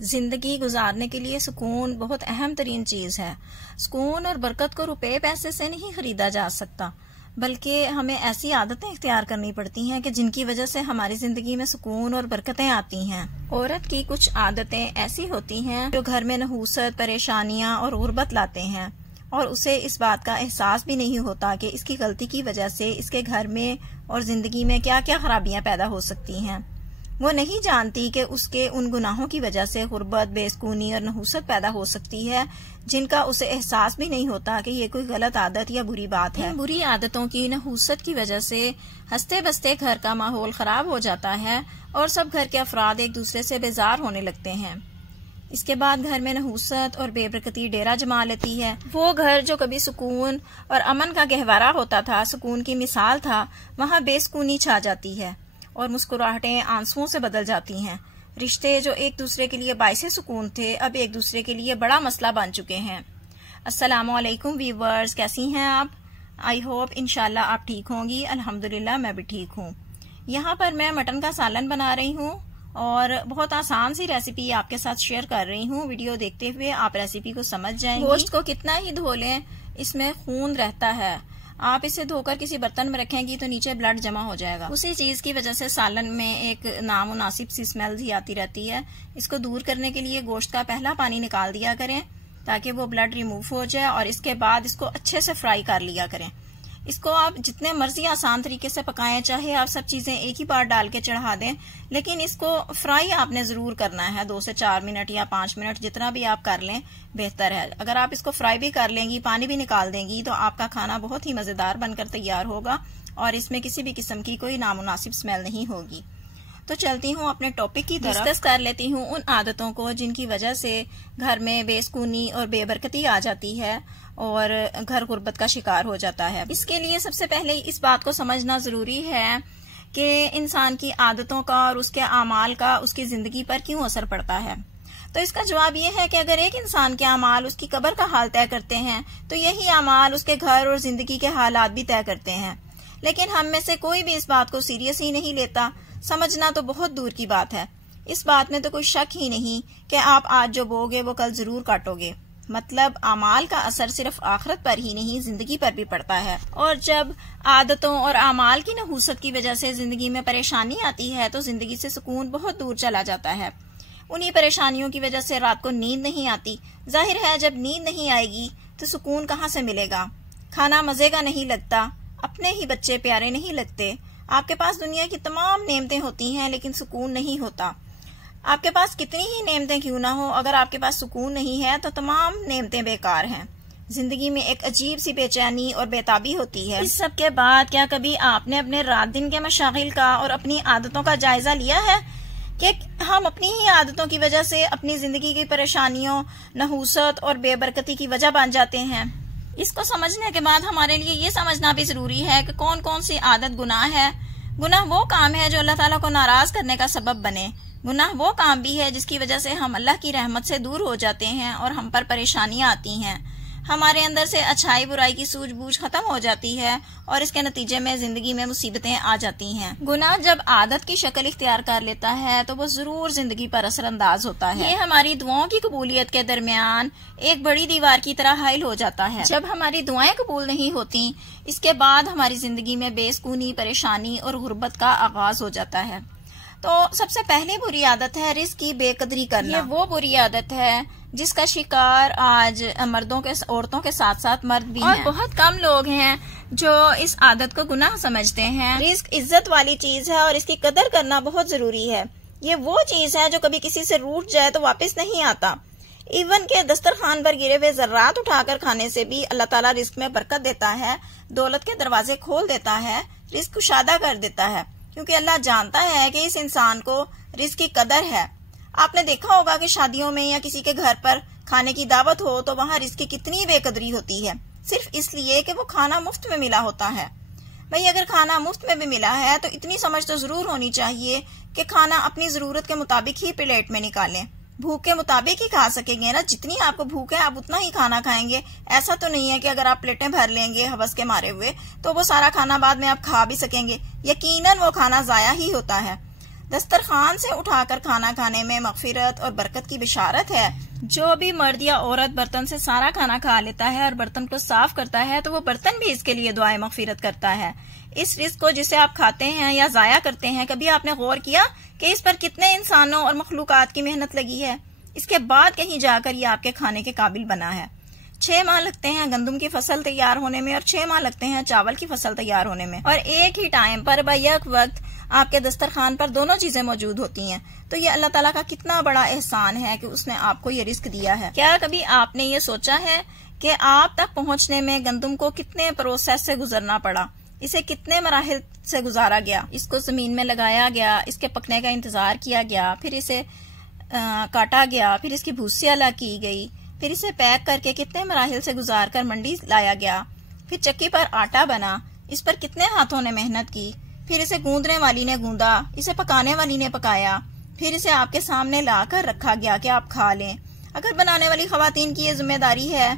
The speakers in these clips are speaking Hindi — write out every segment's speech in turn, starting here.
जिंदगी गुजारने के लिए सुकून बहुत अहम तरीन चीज है। सुकून और बरकत को रुपए पैसे से नहीं खरीदा जा सकता, बल्कि हमें ऐसी आदतें इख्तियार करनी पड़ती हैं कि जिनकी वजह से हमारी जिंदगी में सुकून और बरकतें आती हैं। औरत की कुछ आदतें ऐसी होती हैं जो घर में नहूसत, परेशानियां और गुर्बत लाते हैं, और उसे इस बात का एहसास भी नहीं होता कि इसकी गलती की वजह से इसके घर में और जिंदगी में क्या क्या खराबियां पैदा हो सकती हैं। वो नहीं जानती कि उसके उन गुनाहों की वजह से गुर्बत, बेसुकूनी और नहूसत पैदा हो सकती है, जिनका उसे एहसास भी नहीं होता कि ये कोई गलत आदत या बुरी बात है। बुरी आदतों की, नहूसत की वजह से हंसते बसते घर का माहौल खराब हो जाता है और सब घर के अफराद एक दूसरे से बेजार होने लगते हैं। इसके बाद घर में नहूसत और बेबरकती डेरा जमा लेती है। वो घर जो कभी सुकून और अमन का गहवारा होता था, सुकून की मिसाल था, वहाँ बेसुकूनी छा जाती है और मुस्कुराहटें आंसुओं से बदल जाती हैं। रिश्ते जो एक दूसरे के लिए बाइसे सुकून थे, अब एक दूसरे के लिए बड़ा मसला बन चुके हैं। अस्सलाम वालेकुम व्यूअर्स, कैसी हैं आप? आई होप इंशाल्लाह आप ठीक होंगी। अल्हम्दुलिल्लाह मैं भी ठीक हूँ। यहाँ पर मैं मटन का सालन बना रही हूँ और बहुत आसान सी रेसिपी आपके साथ शेयर कर रही हूँ। वीडियो देखते हुए आप रेसिपी को समझ जाएंगी। गोश्त को कितना ही धो लें, इसमें खून रहता है। आप इसे धोकर किसी बर्तन में रखेंगी तो नीचे ब्लड जमा हो जाएगा। उसी चीज की वजह से सालन में एक नामुनासिब सी स्मेल भी आती रहती है। इसको दूर करने के लिए गोश्त का पहला पानी निकाल दिया करें ताकि वो ब्लड रिमूव हो जाए, और इसके बाद इसको अच्छे से फ्राई कर लिया करें। इसको आप जितने मर्जी आसान तरीके से पकाएं, चाहे आप सब चीजें एक ही बार डाल के चढ़ा दें, लेकिन इसको फ्राई आपने जरूर करना है। 2 से 4 मिनट या 5 मिनट जितना भी आप कर लें बेहतर है। अगर आप इसको फ्राई भी कर लेंगी, पानी भी निकाल देंगी, तो आपका खाना बहुत ही मजेदार बनकर तैयार होगा और इसमें किसी भी किस्म की कोई नामुनासिब स्मेल नहीं होगी। तो चलती हूँ अपने टॉपिक की तरफ। डिस्कस कर लेती हूँ उन आदतों को जिनकी वजह से घर में बेसुकूनी और बेबरकती आ जाती है और घर गुर्बत का शिकार हो जाता है। इसके लिए सबसे पहले इस बात को समझना जरूरी है कि इंसान की आदतों का और उसके अमाल का उसकी जिंदगी पर क्यों असर पड़ता है। तो इसका जवाब ये है कि अगर एक इंसान के अमाल उसकी कब्र का हाल तय करते हैं, तो यही अमाल उसके घर और जिंदगी के हालात भी तय करते हैं। लेकिन हम में से कोई भी इस बात को सीरियस ही नहीं लेता। समझना तो बहुत दूर की बात है। इस बात में तो कोई शक ही नहीं कि आप आज जो बोगे वो कल जरूर काटोगे। मतलब अमाल का असर सिर्फ आखिरत पर ही नहीं, जिंदगी पर भी पड़ता है। और जब आदतों और अमाल की नहूसत की वजह से जिंदगी में परेशानी आती है, तो जिंदगी से सुकून बहुत दूर चला जाता है। उन्हीं परेशानियों की वजह से रात को नींद नहीं आती। जाहिर है जब नींद नहीं आएगी तो सुकून कहाँ से मिलेगा। खाना मजे का नहीं लगता, अपने ही बच्चे प्यारे नहीं लगते। आपके पास दुनिया की तमाम नेमतें होती हैं, लेकिन सुकून नहीं होता। आपके पास कितनी ही नेमतें क्यों ना हो, अगर आपके पास सुकून नहीं है तो तमाम नेमतें बेकार हैं। जिंदगी में एक अजीब सी बेचैनी और बेताबी होती है। इस सब के बाद क्या कभी आपने अपने रात दिन के मशागिल का और अपनी आदतों का जायजा लिया है कि हम अपनी ही आदतों की वजह से अपनी जिंदगी की परेशानियों, नहूसत और बेबरकती की वजह बन जाते हैं। इसको समझने के बाद हमारे लिए ये समझना भी जरूरी है कि कौन कौन सी आदत गुनाह है। गुनाह वो काम है जो अल्लाह ताला को नाराज करने का सबब बने। गुनाह वो काम भी है जिसकी वजह से हम अल्लाह की रहमत से दूर हो जाते हैं और हम पर परेशानियां आती हैं। हमारे अंदर से अच्छाई बुराई की सूझबूझ खत्म हो जाती है और इसके नतीजे में जिंदगी में मुसीबतें आ जाती हैं। गुनाह जब आदत की शक्ल इख्तियार कर लेता है तो वो जरूर जिंदगी पर असरअंदाज होता है। ये हमारी दुआओं की कबूलियत के दरमियान एक बड़ी दीवार की तरह हाइल हो जाता है। जब हमारी दुआएं कबूल नहीं होती, इसके बाद हमारी जिंदगी में बेसुकूनी, परेशानी और गुर्बत का आगाज हो जाता है। तो सबसे पहली बुरी आदत है रिस्क की बेकदरी करना। ये वो बुरी आदत है जिसका शिकार आज मर्दों के, औरतों के साथ साथ मर्द भी हैं। और बहुत कम लोग हैं जो इस आदत को गुनाह समझते हैं। रिस्क इज्जत वाली चीज है और इसकी कदर करना बहुत जरूरी है। ये वो चीज है जो कभी किसी से रूठ जाए तो वापस नहीं आता। इवन के दस्तरखान पर गिरे हुए जर्रात उठाकर खाने से भी अल्लाह ताला रिस्क में बरकत देता है, दौलत के दरवाजे खोल देता है, रिस्क कुशादा कर देता है, क्योंकि अल्लाह जानता है कि इस इंसान को रिस्क की कदर है। आपने देखा होगा कि शादियों में या किसी के घर पर खाने की दावत हो तो वहाँ रिस्क की कितनी बेकदरी होती है, सिर्फ इसलिए कि वो खाना मुफ्त में मिला होता है। भाई अगर खाना मुफ्त में भी मिला है तो इतनी समझ तो जरूर होनी चाहिए कि खाना अपनी जरूरत के मुताबिक ही प्लेट में निकालें। भूख के मुताबिक ही खा सकेंगे ना, जितनी आपको भूख है आप उतना ही खाना खाएंगे। ऐसा तो नहीं है कि अगर आप प्लेटें भर लेंगे हवस के मारे हुए तो वो सारा खाना बाद में आप खा भी सकेंगे। यकीनन वो खाना जाया ही होता है। दस्तरखान से उठाकर खाना खाने में मगफिरत और बरकत की बिशारत है। जो भी मर्द या औरत बर्तन से सारा खाना खा लेता है और बर्तन को साफ करता है तो वो बर्तन भी इसके लिए दुआए मगफिरत करता है। इस रिस्क को जिसे आप खाते हैं या जाया करते हैं, कभी आपने गौर किया कि इस पर कितने इंसानों और मखलूकात की मेहनत लगी है? इसके बाद कहीं जाकर ये आपके खाने के काबिल बना है। 6 माह लगते हैं गंदम की फसल तैयार होने में और 6 माह लगते हैं चावल की फसल तैयार होने में, और एक ही टाइम पर बैक वक्त आपके दस्तरखान पर दोनों चीजें मौजूद होती हैं। तो ये अल्लाह ताला का कितना बड़ा एहसान है कि उसने आपको ये रिस्क दिया है। क्या कभी आपने ये सोचा है कि आप तक पहुंचने में गंदम को कितने प्रोसेस से गुजरना पड़ा, इसे कितने मराहिल से गुजारा गया? इसको जमीन में लगाया गया, इसके पकने का इंतजार किया गया, फिर इसे काटा गया, फिर इसकी भूसी अलग की गई, फिर इसे पैक करके कितने मराहिल से गुजार कर मंडी लाया गया, फिर चक्की पर आटा बना, इस पर कितने हाथों ने मेहनत की, फिर इसे गूंदने वाली ने गूंदा, इसे पकाने वाली ने पकाया, फिर इसे आपके सामने लाकर रखा गया कि आप खा लें। अगर बनाने वाली खवातीन की ये जिम्मेदारी है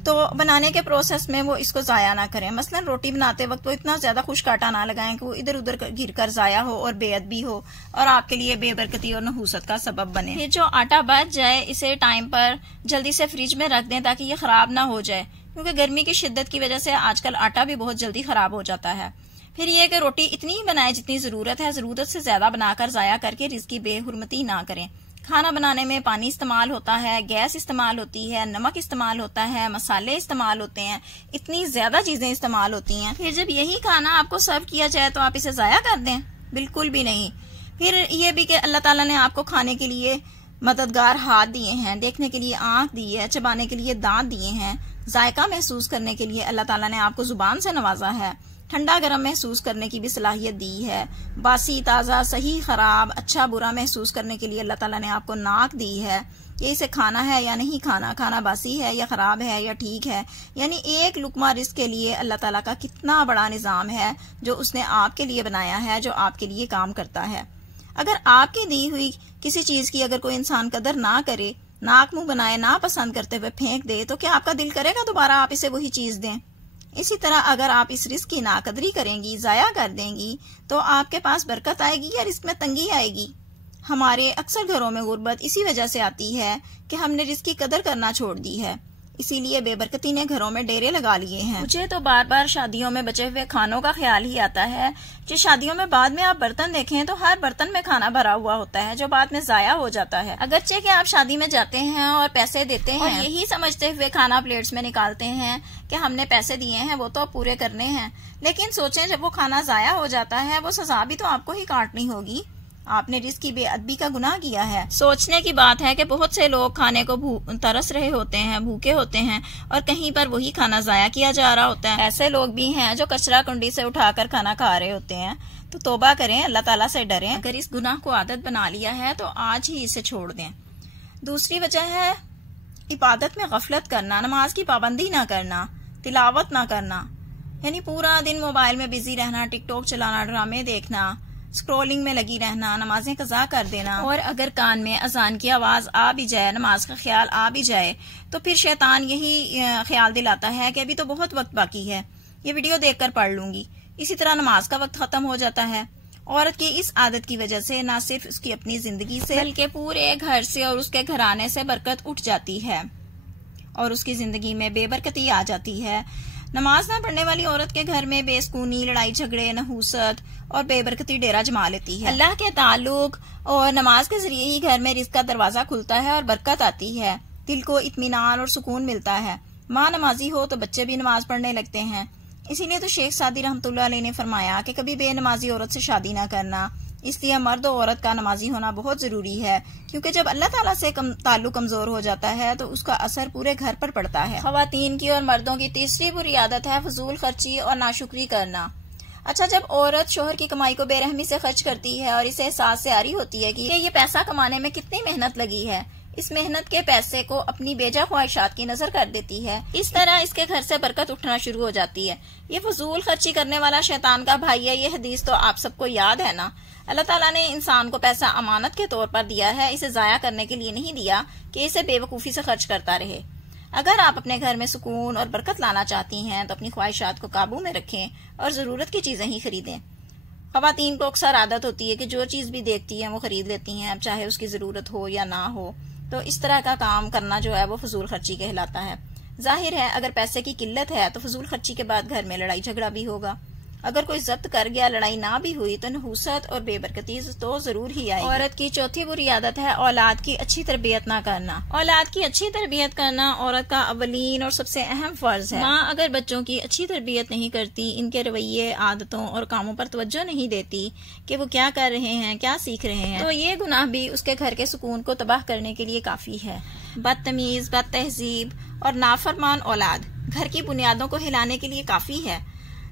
तो बनाने के प्रोसेस में वो इसको जाया ना करें। मसलन रोटी बनाते वक्त वो इतना ज्यादा खुश्क आटा ना लगाएं कि वो इधर उधर गिर कर जाया हो और बेअदबी हो और आपके लिए बेबरकती और नहूसत का सबब बने। ये जो आटा बच जाए इसे टाइम पर जल्दी से फ्रिज में रख दें ताकि ये खराब ना हो जाए, क्योंकि गर्मी की शिद्दत की वजह से आजकल आटा भी बहुत जल्दी खराब हो जाता है। फिर ये कि रोटी इतनी ही बनाए जितनी जरूरत है, जरूरत से ज्यादा बनाकर जाया करके रिज़्क़ की बेहुरमती ना करें। खाना बनाने में पानी इस्तेमाल होता है, गैस इस्तेमाल होती है, नमक इस्तेमाल होता है, मसाले इस्तेमाल होते हैं, इतनी ज्यादा चीजें इस्तेमाल होती हैं। फिर जब यही खाना आपको सर्व किया जाए तो आप इसे जाया कर दें? बिल्कुल भी नहीं। फिर ये भी कि अल्लाह ताला ने आपको खाने के लिए मददगार हाथ दिए हैं, देखने के लिए आंख दी है, चबाने के लिए दांत दिए हैं, जायका महसूस करने के लिए अल्लाह ताला ने आपको जुबान से नवाजा है, ठंडा गर्म महसूस करने की भी सलाहियत दी है, बासी ताज़ा सही खराब अच्छा बुरा महसूस करने के लिए अल्लाह ताला ने आपको नाक दी है कि इसे खाना है या नहीं खाना, खाना बासी है या खराब है या ठीक है। यानी एक लुकमा रिज़्क़ के लिए अल्लाह ताला का कितना बड़ा निज़ाम है जो उसने आपके लिए बनाया है, जो आपके लिए काम करता है। अगर आपकी दी हुई किसी चीज की अगर कोई इंसान कदर ना करे, नाक मुंह बनाए, ना पसंद करते हुए फेंक दे, तो क्या आपका दिल करेगा दोबारा आप इसे वही चीज दें? इसी तरह अगर आप इस रिस्क की नाकदरी करेंगी, जाया कर देंगी, तो आपके पास बरकत आएगी या रिस्क में तंगी आएगी? हमारे अक्सर घरों में गुर्बत इसी वजह से आती है कि हमने रिस्क की कदर करना छोड़ दी है, इसीलिए बेबरकती ने घरों में डेरे लगा लिए हैं। मुझे तो बार बार शादियों में बचे हुए खानों का ख्याल ही आता है कि शादियों में बाद में आप बर्तन देखें तो हर बर्तन में खाना भरा हुआ होता है जो बाद में जाया हो जाता है। अगरचे कि आप शादी में जाते हैं और पैसे देते हैं और यही समझते हुए खाना प्लेट्स में निकालते हैं कि हमने पैसे दिए हैं वो तो पूरे करने हैं, लेकिन सोचें जब वो खाना जाया हो जाता है वो सजा भी तो आपको ही काटनी होगी। आपने रिस्क की बेअदबी का गुनाह किया है। सोचने की बात है कि बहुत से लोग खाने को तरस रहे होते हैं, भूखे होते हैं और कहीं पर वही खाना जाया किया जा रहा होता है। ऐसे लोग भी हैं जो कचरा कुंडी से उठाकर खाना खा रहे होते हैं। तो तौबा करें, अल्लाह ताला से डरें। अगर इस गुनाह को आदत बना लिया है तो आज ही इसे छोड़ दें। दूसरी वजह है इबादत में गफलत करना, नमाज की पाबंदी ना करना, तिलावत ना करना, यानी पूरा दिन मोबाइल में बिजी रहना, टिकटॉक चलाना, ड्रामे देखना, स्क्रोलिंग में लगी रहना, नमाजें कज़ा कर देना। और अगर कान में अजान की आवाज आ भी जाए, नमाज का ख्याल आ भी जाए, तो फिर शैतान यही ख्याल दिलाता है कि अभी तो बहुत वक्त बाकी है, ये वीडियो देखकर पढ़ लूंगी। इसी तरह नमाज का वक्त खत्म हो जाता है। औरत की इस आदत की वजह से न सिर्फ उसकी अपनी जिंदगी से बल्कि पूरे घर से और उसके घराने से बरकत उठ जाती है और उसकी जिंदगी में बेबरकती आ जाती है। नमाज ना पढ़ने वाली औरत के घर में बेसकूनी, लड़ाई झगड़े, नहूसत और बेबरकती डेरा जमा लेती है। अल्लाह के ताल्लुक और नमाज के जरिए ही घर में रिज़्क़ का दरवाजा खुलता है और बरकत आती है, दिल को इत्मीनान और सुकून मिलता है। माँ नमाजी हो तो बच्चे भी नमाज पढ़ने लगते हैं। इसीलिए तो शेख सादी रहमतुल्लाह अलैह ने फरमाया कि कभी बेनमाजी औरत से शादी ना करना। इसलिए मर्द और औरत का नमाजी होना बहुत जरूरी है, क्योंकि जब अल्लाह ताला से ताल्लुक कमजोर हो जाता है तो उसका असर पूरे घर पर पड़ता है। खवातीन की और मर्दों की तीसरी बुरी आदत है फजूल खर्ची और नाशुक्री करना। अच्छा, जब औरत शोहर की कमाई को बेरहमी से खर्च करती है और इसे एहसास से आरी होती है कि ये पैसा कमाने में कितनी मेहनत लगी है, इस मेहनत के पैसे को अपनी बेजा ख्वाहिशात की नजर कर देती है, इस तरह इसके घर से बरकत उठना शुरू हो जाती है। ये फजूल खर्ची करने वाला शैतान का भाई है। ये हदीस तो आप सबको याद है ना। अल्लाह ताला ने इंसान को पैसा अमानत के तौर पर दिया है, इसे जाया करने के लिए नहीं दिया कि इसे बेवकूफी से खर्च करता रहे। अगर आप अपने घर में सुकून और बरकत लाना चाहती हैं तो अपनी ख्वाहिशात को काबू में रखें और जरूरत की चीजें ही खरीदें। खवातीन को अक्सर आदत होती है कि जो चीज़ भी देखती हैं वो खरीद लेती हैं, अब चाहे उसकी ज़रूरत हो या ना हो। तो इस तरह का काम करना जो है वो फजूल खर्ची कहलाता है। जाहिर है अगर पैसे की किल्लत है तो फजूल खर्ची के बाद घर में लड़ाई झगड़ा भी होगा। अगर कोई जब्त कर गया, लड़ाई ना भी हुई, तो नहूसत और बेबरकती तो जरूर ही आएगी। औरत की चौथी बुरी आदत है औलाद की अच्छी तरबियत ना करना। औलाद की अच्छी तरबियत करना औरत का अवलीन और सबसे अहम फर्ज है। माँ अगर बच्चों की अच्छी तरबियत नहीं करती, इनके रवैये, आदतों और कामों पर तवज्जो नहीं देती कि वो क्या कर रहे हैं, क्या सीख रहे हैं, तो ये गुनाह भी उसके घर के सुकून को तबाह करने के लिए काफी है। बदतमीज, बदतहजीब और नाफरमान औलाद घर की बुनियादों को हिलाने के लिए काफी है।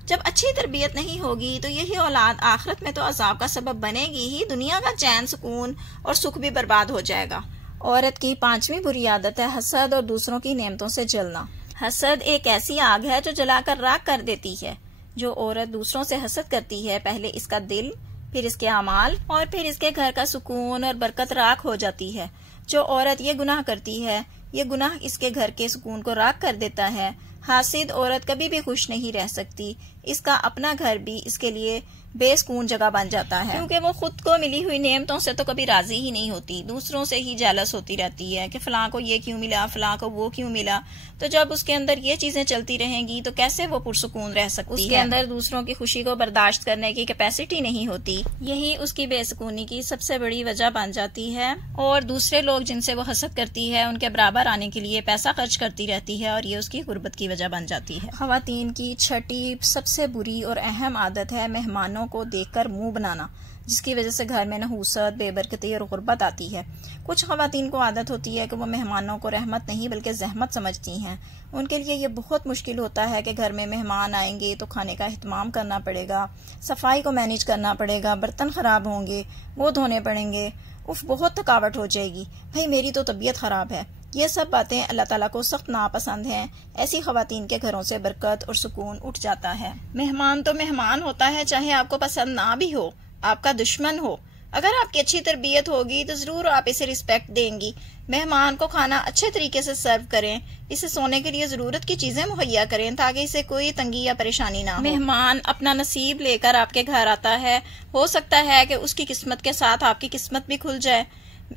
जब अच्छी तरबियत नहीं होगी तो यही औलाद आखिरत में तो अजाब का सबब बनेगी ही, दुनिया का चैन, सुकून और सुख भी बर्बाद हो जाएगा। औरत की पांचवी बुरी आदत है हसद और दूसरों की नेमतों से जलना। हसद एक ऐसी आग है जो जलाकर राख कर देती है। जो औरत दूसरों से हसद करती है, पहले इसका दिल, फिर इसके अमाल और फिर इसके घर का सुकून और बरकत राख हो जाती है। जो औरत ये गुनाह करती है, ये गुनाह इसके घर के सुकून को राख कर देता है। हासिद औरत कभी भी खुश नहीं रह सकती, इसका अपना घर भी इसके लिए बेसुकून जगह बन जाता है, क्योंकि वो खुद को मिली हुई नेमतों से तो कभी राजी ही नहीं होती, दूसरों से ही जेलस होती रहती है कि फलां को ये क्यों मिला, फलां को वो क्यों मिला। तो जब उसके अंदर ये चीजें चलती रहेंगी तो कैसे वो पुरसुकून रह सकती है। उसके अंदर दूसरों की खुशी को बर्दाश्त करने की कैपेसिटी नहीं होती। यही उसकी बेसुकूनी की सबसे बड़ी वजह बन जाती है। और दूसरे लोग जिनसे वो हसद करती है उनके बराबर आने के लिए पैसा खर्च करती रहती है और ये उसकी गुर्बत की वजह बन जाती है। खवातीन की छठी सबसे बुरी और अहम आदत है मेहमानों को देखकर मुंह बनाना, जिसकी वजह से घर में नहूसत, बेबरकती और गुर्बत आती है। कुछ खवातीन को आदत होती है कि वो मेहमानों को रहमत नहीं बल्कि जहमत समझती हैं। उनके लिए ये बहुत मुश्किल होता है कि घर में मेहमान आएंगे तो खाने का एहतमाम करना पड़ेगा, सफाई को मैनेज करना पड़ेगा, बर्तन खराब होंगे, वो धोने पड़ेंगे, उफ बहुत थकावट हो जाएगी, भाई मेरी तो तबीयत खराब है। ये सब बातें अल्लाह ताला को सख्त नापसंद हैं। ऐसी खवातीन के घरों से बरकत और सुकून उठ जाता है। मेहमान तो मेहमान होता है, चाहे आपको पसंद ना भी हो, आपका दुश्मन हो। अगर आपकी अच्छी तरबियत होगी तो जरूर आप इसे रिस्पेक्ट देंगी। मेहमान को खाना अच्छे तरीके से सर्व करें, इसे सोने के लिए जरूरत की चीजें मुहैया करें ताकि इसे कोई तंगी या परेशानी ना हो। मेहमान अपना नसीब लेकर आपके घर आता है, हो सकता है कि उसकी किस्मत के साथ आपकी किस्मत भी खुल जाए,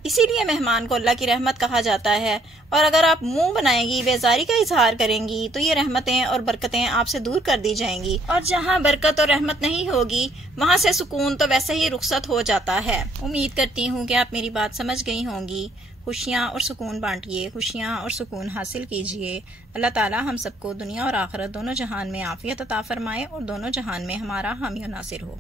इसीलिए मेहमान को अल्लाह की रहमत कहा जाता है। और अगर आप मुंह बनाएंगी, बेजारी का इजहार करेंगी, तो ये रहमतें और बरकतें आपसे दूर कर दी जाएंगी। और जहाँ बरकत और रहमत नहीं होगी वहाँ से सुकून तो वैसे ही रुखसत हो जाता है। उम्मीद करती हूँ कि आप मेरी बात समझ गई होंगी। खुशियाँ और सुकून बांटिए, खुशियाँ और सुकून हासिल कीजिए। अल्लाह ताला हम सबको दुनिया और आखिरत दोनों जहान में आफियत अता फरमाए और दोनों जहान में हमारा हामी और नासिर हो।